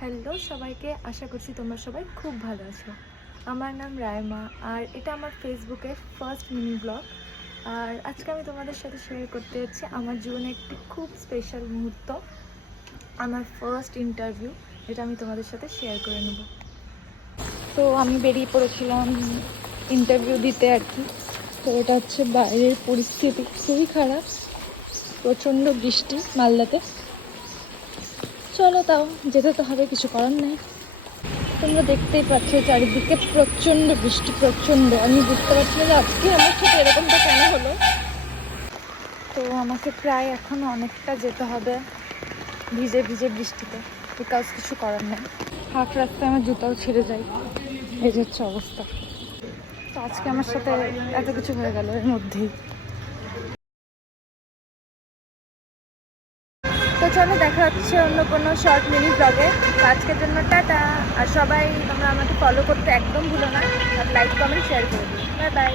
Hello সবাইকে, আশা করছি তোমরা সবাই খুব ভালো আছো। আমার নাম রায়মা আর এটা আমার ফেসবুকের ফার্স্ট মিনি ব্লগ। আর আজকে আমি তোমাদের সাথে শেয়ার করতে যাচ্ছি আমার জীবনে একটি খুব স্পেশাল মুহূর্ত, আমার ফার্স্ট ইন্টারভিউ, এটা আমি তোমাদের সাথে শেয়ার করে নেব। তো আমি বেরিয়ে পড়েছিলাম ইন্টারভিউ দিতে আর কি। তো এটা হচ্ছে বাইরের পরিস্থিতি খুবই খারাপ, প্রচণ্ড বৃষ্টি মালদাতে। চলো, তাও যেতে তো হবে, কিছু করার নেই। তোমরা দেখতেই পাচ্ছ চারিদিকে প্রচণ্ড বৃষ্টি, প্রচণ্ড। আমি বুঝতে পারছি না যে আজকে আমার সাথে এরকমটা কেন হলো। তো আমাকে প্রায় এখনও অনেকটা যেতে হবে ভিজে ভিজে বৃষ্টিতে, বিকজ কিছু করার নেই। হাফ রাস্তায় আমার জুতাও ছিঁড়ে যায়, এই যে হচ্ছে অবস্থা। তো আজকে আমার সাথে এত কিছু হয়ে গেল এর মধ্যেই। তো চলো, দেখা হচ্ছে অন্য কোনো শর্ট মিনি ব্লগে। আজকের জন্য টাটা। আর সবাই তোমরা আমাকে ফলো করতে একদম ভুলো না, আর লাইক কমেন্ট শেয়ার করে দিও। Bye bye.